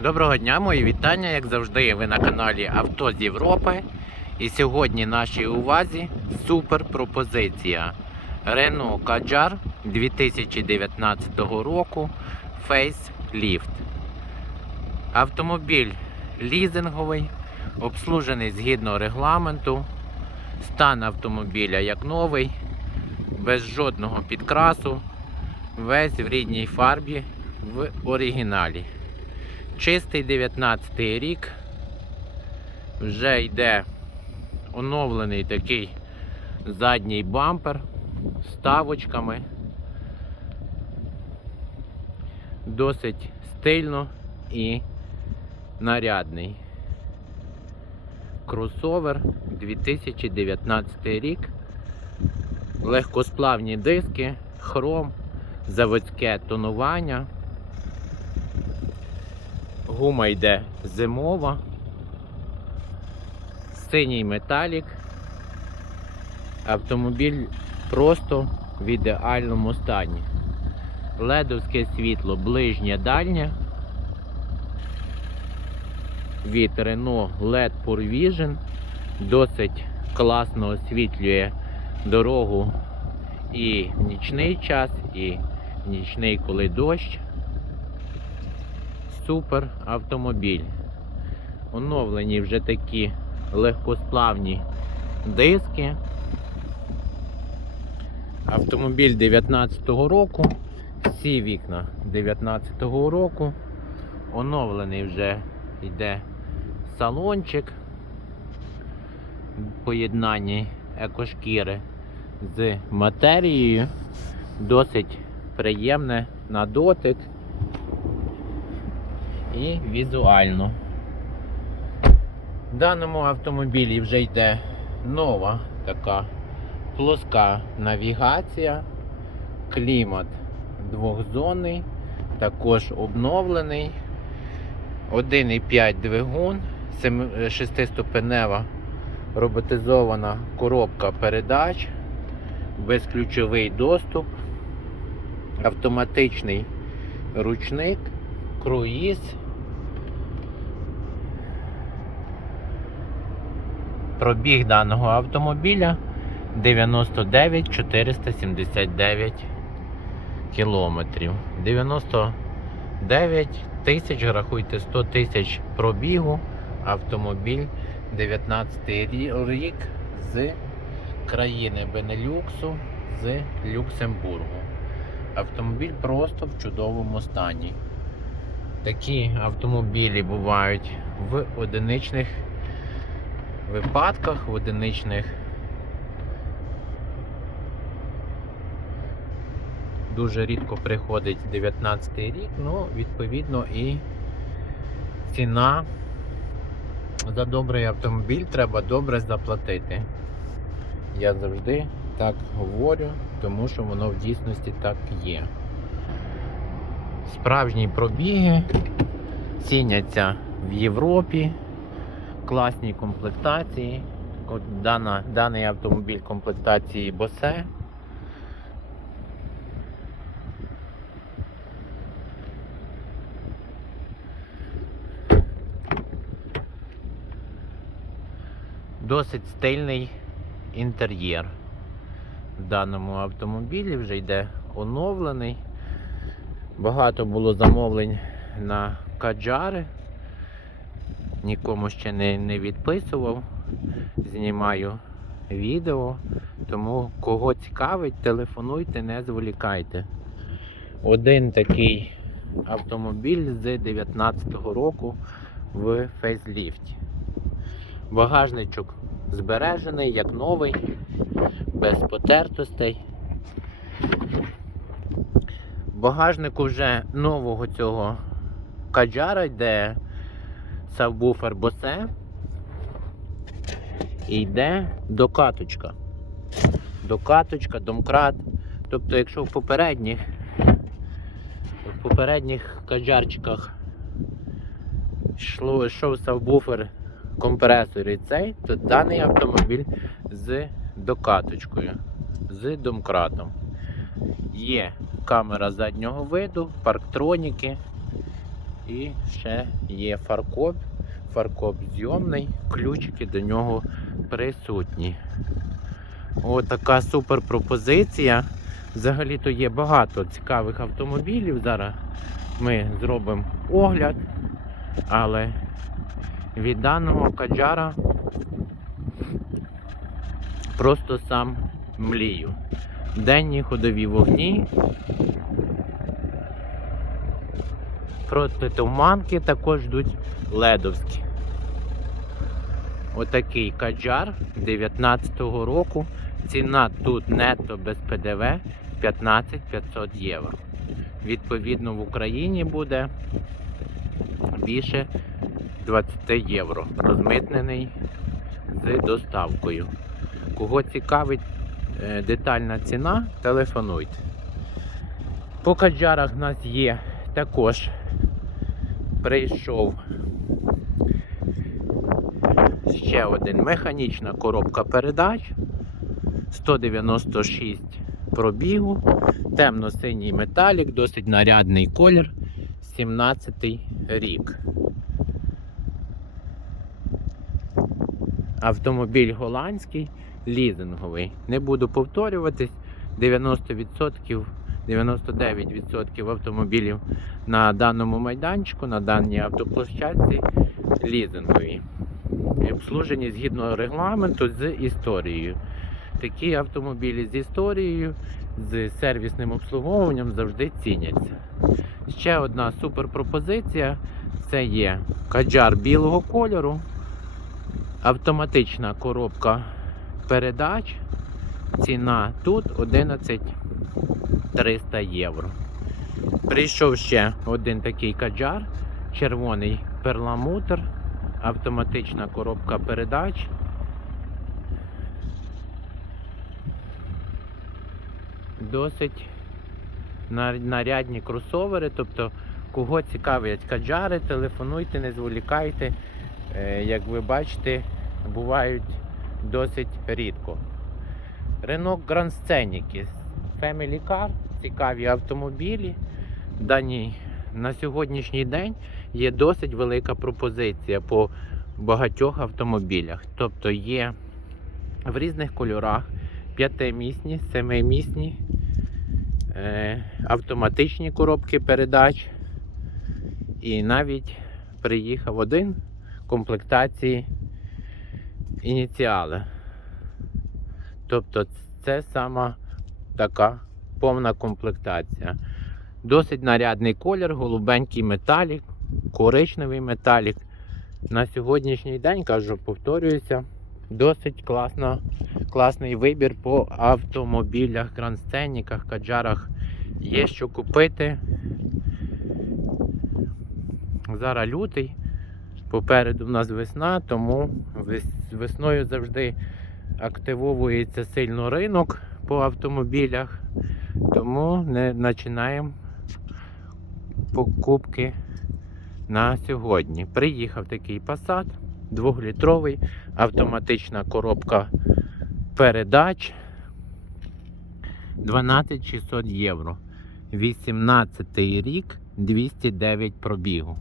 Доброго дня, мої вітання, як завжди, ви на каналі Авто з Європи. І сьогодні нашій увазі супер пропозиція Renault Kadjar 2019 року Facelift. Автомобіль лізинговий, обслужений згідно регламенту. Стан автомобіля як новий, без жодного підкрасу, весь в рідній фарбі в оригіналі. Чистий 19 рік. Вже йде оновлений такий задній бампер з ставочками. Досить стильно і нарядний. Кросовер 2019 рік. Легкосплавні диски, хром, заводське тонування. Гума йде зимова, синій металік. Автомобіль просто в ідеальному стані. Ледовське світло ближнє дальнє. Від Renault LED Pure Vision досить класно освітлює дорогу і в нічний час, і в нічний, коли дощ супер автомобіль. Оновлені вже такі легкосплавні диски. Автомобіль 19-го року. Всі вікна 19-го року. Оновлений вже йде салончик. в Поєднанні екошкіри з матерією. Досить приємне на дотик і візуально. В даному автомобілі вже йде нова така плоска навігація, клімат двохзонний, також обновлений, 1,5 двигун, 6-ступенева роботизована коробка передач, безключовий доступ, автоматичний ручник круїз. Пробіг даного автомобіля 99 479 кілометрів. 99 тисяч, рахуйте 100 тисяч пробігу. Автомобіль 19 рік з країни Бенелюксу, з Люксембургу. Автомобіль просто в чудовому стані. Такі автомобілі бувають в одиничних випадках, в одиничних дуже рідко приходить 19 рік, ну, відповідно, і ціна за добрий автомобіль треба добре заплатити. Я завжди так говорю, тому що воно в дійсності так є. Справжні пробіги ціняться в Європі, класні комплектації. Дана, даний автомобіль комплектації Bose. Досить стильний інтер'єр. В даному автомобілі вже йде оновлений. Багато було замовлень на каджари. Нікому ще не, не відписував. Знімаю відео. Тому кого цікавить, телефонуйте, не зволікайте. Один такий автомобіль з 19-го року в фейсліфті. Багажничок збережений, як новий, без потертостей. В багажнику вже нового цього каджара йде сабвуфер Bose і йде докаточка. Докаточка, домкрат. Тобто, якщо в попередніх в попередніх каджарчиках йшов сабвуфер компресор і цей, то даний автомобіль з докаточкою, з домкратом. Є камера заднього виду, парктроніки, І ще є фаркоп. Фаркоп зйомний, ключики до нього присутні. Отака супер пропозиція. Взагалі-то є багато цікавих автомобілів. Зараз ми зробимо огляд, але від даного каджара просто сам млію. Денні ходові вогні. Протитуманки також йдуть ледовські. Отакий каджар 19-го року. Ціна тут нетто без ПДВ 15 500 євро. Відповідно, в Україні буде більше 20 євро. Розмитнений з доставкою. Кого цікавить е, детальна ціна, телефонуйте. По каджарах в нас є також прийшов. Ще один механічна коробка передач. 196 пробігу, темно-синій металік, досить нарядний колір, 17 рік. Автомобіль голландський, лізинговий. Не буду повторюватись, 90%, 99% автомобілів на даному майданчику, на даній автоплощадці лізингові. Обслужені згідно регламенту з історією. Такі автомобілі з історією, з сервісним обслуговуванням завжди ціняться. Ще одна супер пропозиція це є каджар білого кольору, автоматична коробка передач. Ціна тут 11 300 євро. Прийшов ще один такий каджар, червоний перламутр, автоматична коробка передач. Досить нарядні кросовери, тобто кого цікавлять каджари, телефонуйте, не зволікайте. Е, Як ви бачите, бувають досить рідко. Renault Grand Scenic Family Car, цікаві автомобілі. Дані на сьогоднішній день є досить велика пропозиція по багатьох автомобілях. Тобто є в різних кольорах п'ятимісні, семимісні, е, автоматичні коробки передач. І навіть приїхав один комплектації ініціали. Тобто це сама така повна комплектація. Досить нарядний колір, голубенький металік, коричневий металік. На сьогоднішній день, кажу, повторююся, досить класно, класний вибір по автомобілях, грандсценіках, каджарах. Є що купити. Зараз лютий. Попереду в нас весна, тому весною завжди активовується сильно ринок по автомобілях. Тому не починаємо покупки на сьогодні. Приїхав такий Passat, 2-літровий, автоматична коробка передач 12600 євро. 18 рік, 209 пробігу.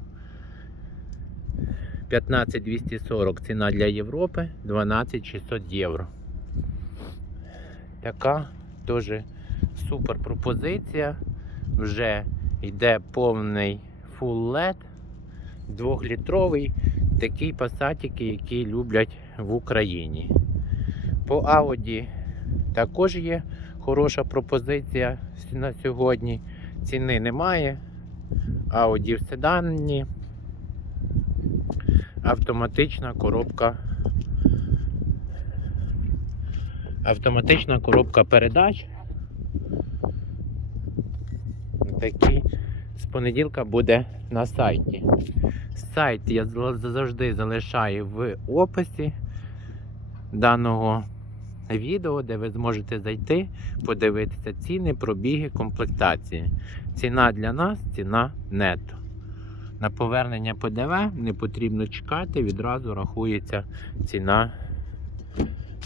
15240 ціна для Європи, 12600 євро. Така теж супер пропозиція. Вже йде повний full LED, 2-літровий, такий пасатики, які люблять в Україні. По Audi також є хороша пропозиція на сьогодні. Ціни немає. Audi в седані. Автоматична коробка. Автоматична коробка передач. Такі з понеділка буде на сайті. Сайт я завжди залишаю в описі даного відео, де ви зможете зайти, подивитися ціни, пробіги, комплектації. Ціна для нас, ціна нетто. На повернення ПДВ не потрібно чекати, відразу рахується ціна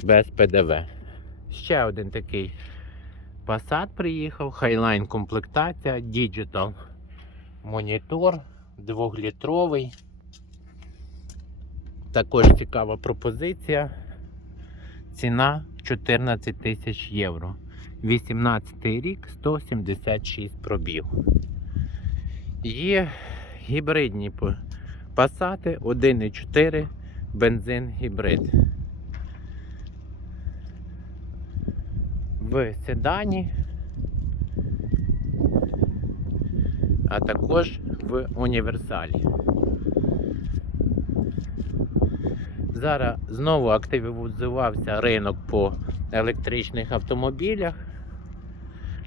без ПДВ. Ще один такий Passat приїхав, Highline комплектація, Digital монітор, двохлітровий. Також цікава пропозиція. Ціна 14 тисяч євро. 18 рік 176 пробіг. Є гібридні пасати 1,4 бензин гібрид. В седані, а також в універсалі. Зараз знову активізувався ринок по електричних автомобілях.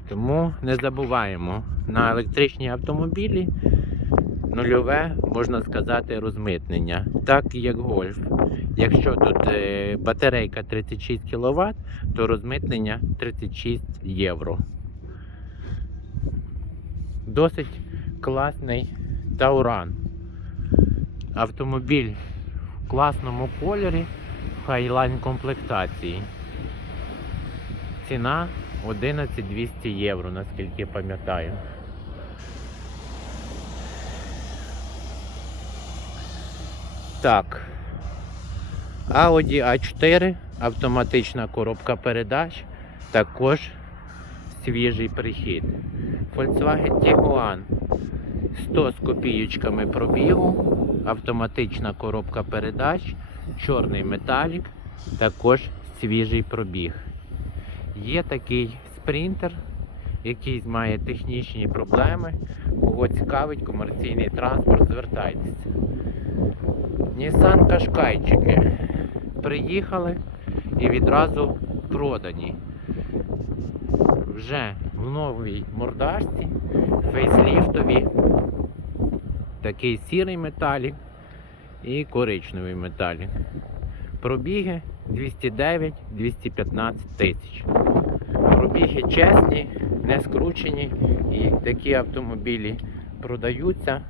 Тому не забуваємо, на електричні автомобілі нульове, можна сказати, розмитнення. Так як гольф. Якщо тут е, батарейка 36 кВт, то розмитнення 36 євро. Досить класний Тауран. Автомобіль в класному кольорі, в хайлайн комплектації. Ціна 11200 євро, наскільки пам'ятаю. Так. Audi A4, автоматична коробка передач, також свіжий прихід. Volkswagen Tiguan 100 з копійочками пробігу, автоматична коробка передач, чорний металік, також свіжий пробіг. Є такий спринтер, який має технічні проблеми. Кого цікавить комерційний транспорт, звертайтеся. Nissan Кашкайчики приїхали і відразу продані. Вже в новій мордашці, фейсліфтові, такий сірий металік і коричневий металік. Пробіги 209-215 тисяч. Пробіги чесні, не скручені і такі автомобілі продаються.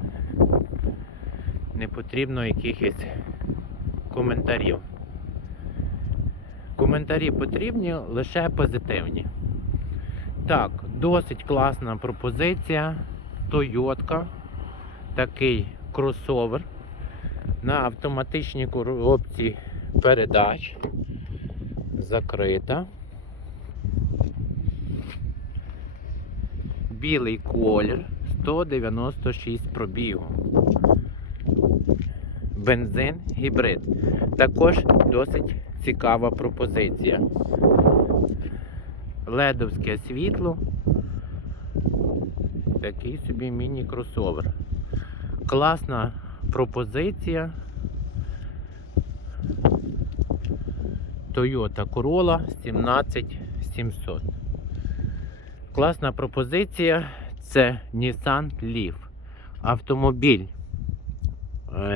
Не потрібно якихось коментарів. Коментарі потрібні лише позитивні. Так, досить класна пропозиція. Тойотка. Такий кросовер на автоматичній коробці передач. Закрита. Білий колір 196 пробігу. Бензин гібрид. Також досить цікава пропозиція. Ледовське світло. Такий собі міні-кросовер. Класна пропозиція. Toyota Corolla 17700. Класна пропозиція це Nissan Leaf. Автомобіль,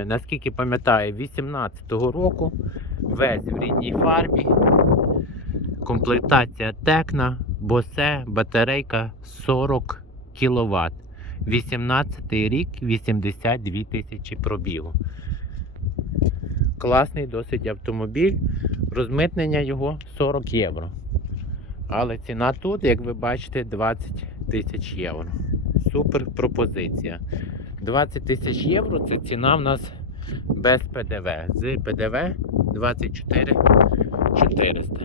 наскільки пам'ятаю, 18-го року. Весь в рідній фарбі. Комплектація Текна, босе, батарейка 40 кВт. 18 рік, 82 тисячі пробігу. Класний досить автомобіль. Розмитнення його 40 євро. Але ціна тут, як ви бачите, 20 тисяч євро. Супер пропозиція. 20 тисяч євро це ціна в нас без ПДВ. З ПДВ 24 400.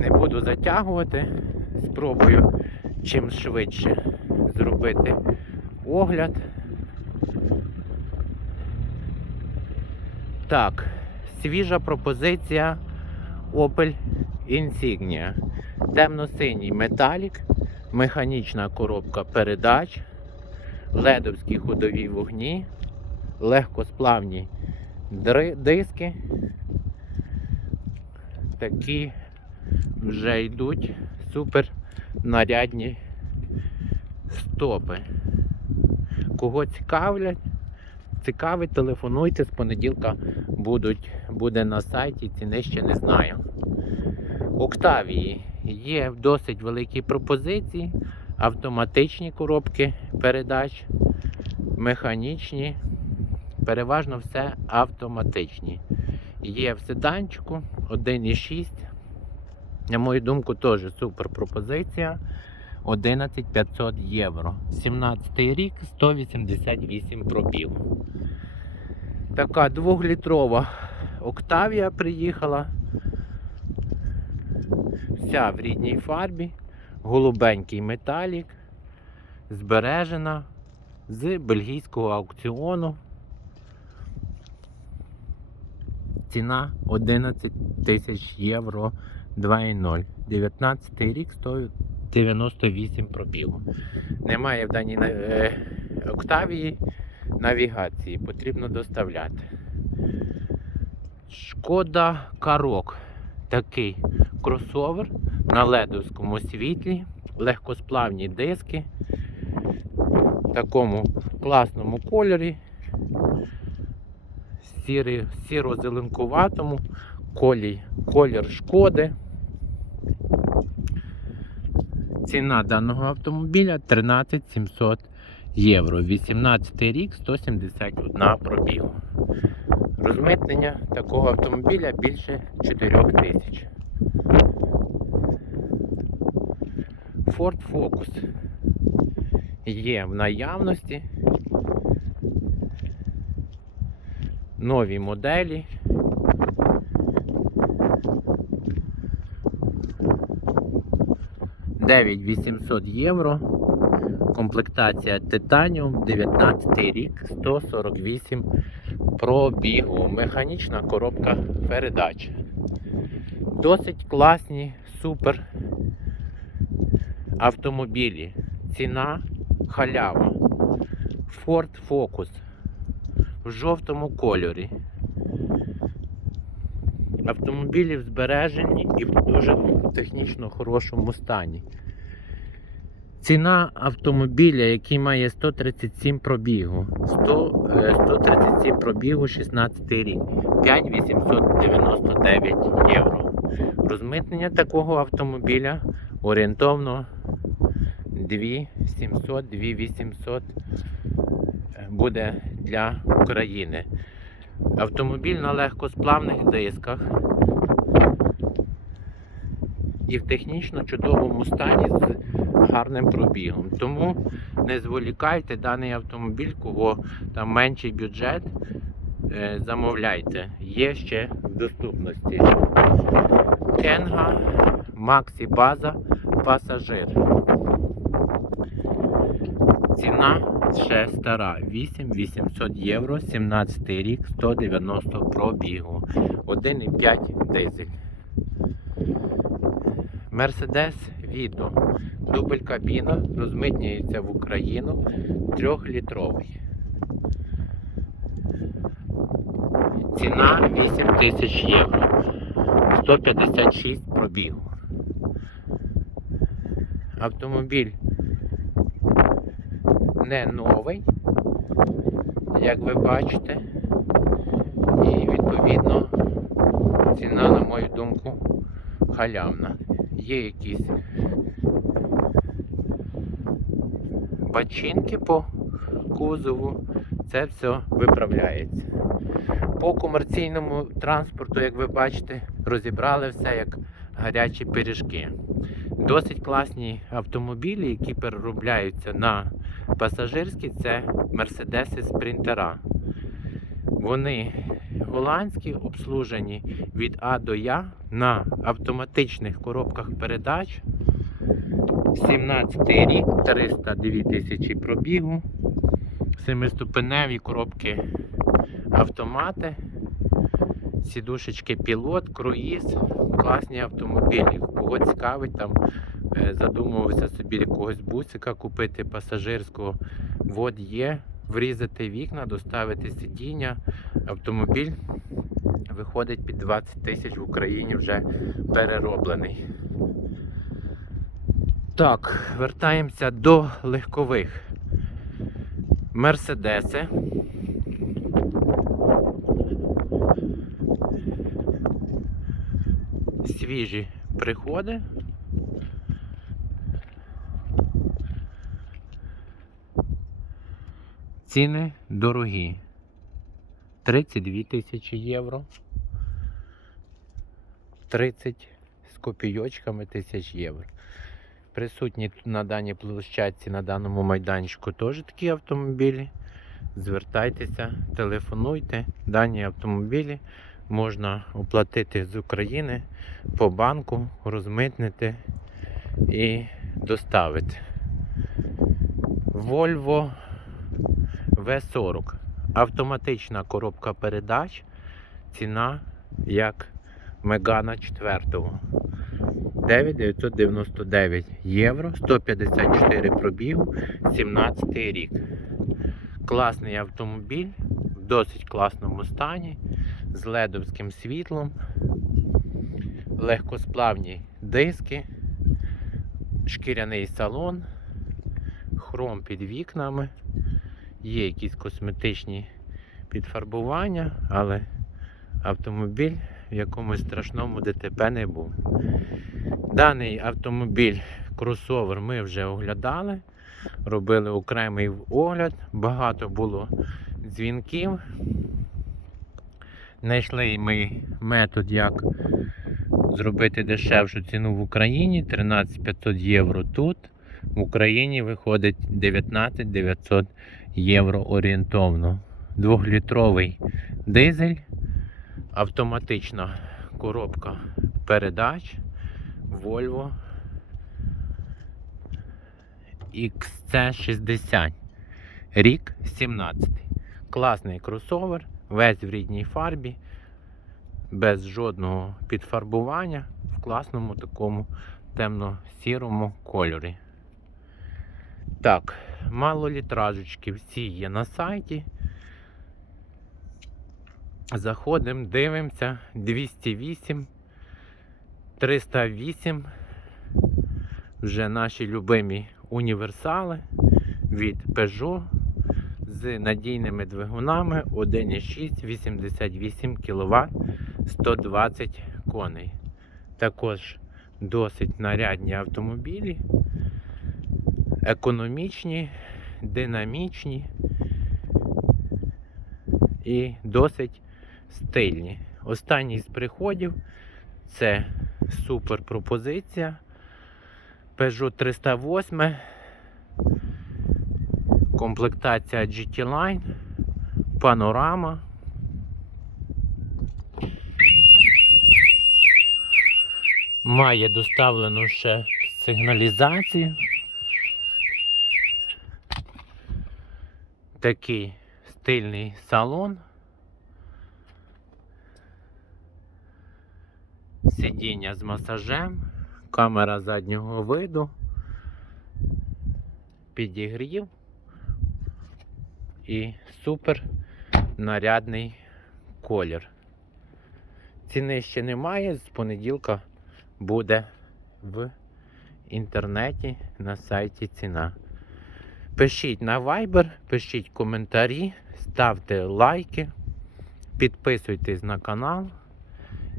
Не буду затягувати. Спробую чим швидше зробити огляд. Так, свіжа пропозиція Opel Insignia. Темно-синій металік, механічна коробка передач, ледовські ходові вогні, легкосплавні диски. Такі вже йдуть супер нарядні стопи. Кого цікавлять, цікавить, телефонуйте з понеділка будуть, буде на сайті, ціни ще не знаю. Октавії є досить великій пропозиції, автоматичні коробки передач, механічні, переважно все автоматичні. Є в седанчику 1,6. На мою думку, теж супер пропозиція. 11 500 євро. 17 рік 188 пробіг. Така двохлітрова Октавія приїхала. Вся в рідній фарбі, голубенький металік, збережена з бельгійського аукціону. Ціна 11 тисяч євро 2,0. 19 рік 198 пробігу. Немає в даній е, Октавії навігації, потрібно доставляти. Шкода Карок. Такий кросовер на ледовському світлі, легкосплавні диски, такому класному кольорі, сіро-зеленкуватому, колір шкоди. Ціна даного автомобіля 13 700 євро. 18 рік 171 пробігу. Розмитнення такого автомобіля більше 4 тисяч. Ford Focus є в наявності. Нові моделі. Дев'ять 800 євро. Комплектація Titanium, 19 рік, 148 пробігу. Механічна коробка передач. Досить класні, супер автомобілі. Ціна халява. Ford Focus в жовтому кольорі. Автомобілі в збереженні і в дуже технічно хорошому стані. Ціна автомобіля, який має 137 пробігу. 100, е, 137 пробігу 16 рік. 5899 євро. Розмитнення такого автомобіля орієнтовно 2700 2800 буде для України. Автомобіль на легкосплавних дисках і в технічно чудовому стані з гарним пробігом. Тому не зволікайте даний автомобіль, кого там менший бюджет, е, замовляйте. Є ще в доступності. Кенга, Максі База, пасажир. Ціна ще стара. 8800 євро, 17 рік, 190 пробігу. 1,5 дизель. Мерседес Віто. Дубль кабіна розмитнюється в Україну 3-літровий. Ціна 8 тисяч євро. 156 пробігу. Автомобіль не новий, як ви бачите. І відповідно ціна, на мою думку, халявна. Є якісь бачинки по кузову, це все виправляється. По комерційному транспорту, як ви бачите, розібрали все як гарячі пиріжки. Досить класні автомобілі, які переробляються на пасажирські, це Мерседеси Спринтера. Вони голландські, обслужені від А до Я на автоматичних коробках передач. 17 рік, 302 тисячі пробігу, семиступеневі коробки автомати, сідушечки пілот, круїз, класні автомобілі. Кого цікавить, там задумувався собі якогось бусика купити пасажирського. Вод є, врізати вікна, доставити сидіння. Автомобіль виходить під 20 тисяч в Україні вже перероблений. Так, вертаємося до легкових. Мерседеси. Свіжі приходи. Ціни дорогі. 32 тисячі євро. 30 з копійочками тисяч євро. Присутні на даній площадці, на даному майданчику теж такі автомобілі. Звертайтеся, телефонуйте. Дані автомобілі можна оплатити з України по банку, розмитнити і доставити. Volvo V40. Автоматична коробка передач. Ціна як Мегана 4. 9,999 євро, 154 пробігу, 17 рік. Класний автомобіль в досить класному стані, з ледовським світлом, легкосплавні диски, шкіряний салон, хром під вікнами, є якісь косметичні підфарбування, але автомобіль в якомусь страшному ДТП не був. Даний автомобіль кросовер ми вже оглядали, робили окремий огляд, багато було дзвінків. Знайшли ми метод, як зробити дешевшу ціну в Україні 13 500 євро тут. В Україні виходить 19 900 євро орієнтовно. Двохлітровий дизель, автоматична коробка передач Volvo XC60. Рік 17. Класний кросовер, весь в рідній фарбі, без жодного підфарбування, в класному такому темно-сірому кольорі. Так, малолітражечки всі є на сайті. Заходимо, дивимося. 208, 308. Вже наші любимі універсали від Peugeot з надійними двигунами 1,6, 88 кВт, 120 коней. Також досить нарядні автомобілі, економічні, динамічні і досить стильні. Останній з приходів це супер пропозиція. Peugeot 308. Комплектація GT Line, панорама. Має доставлену ще сигналізацію. Такий стильний салон. Сидіння з масажем, камера заднього виду, підігрів і супер нарядний колір. Ціни ще немає, з понеділка буде в інтернеті на сайті ціна. Пишіть на Viber, пишіть коментарі, ставте лайки, підписуйтесь на канал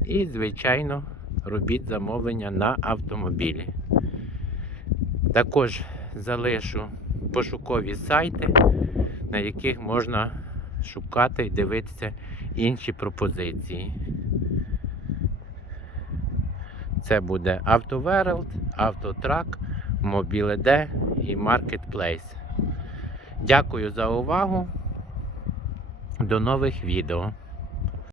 і, звичайно, робіть замовлення на автомобілі. Також залишу пошукові сайти, на яких можна шукати і дивитися інші пропозиції. Це буде AutoWorld, Автотрак, Mobile.de і Marketplace. Дякую за увагу. До нових відео.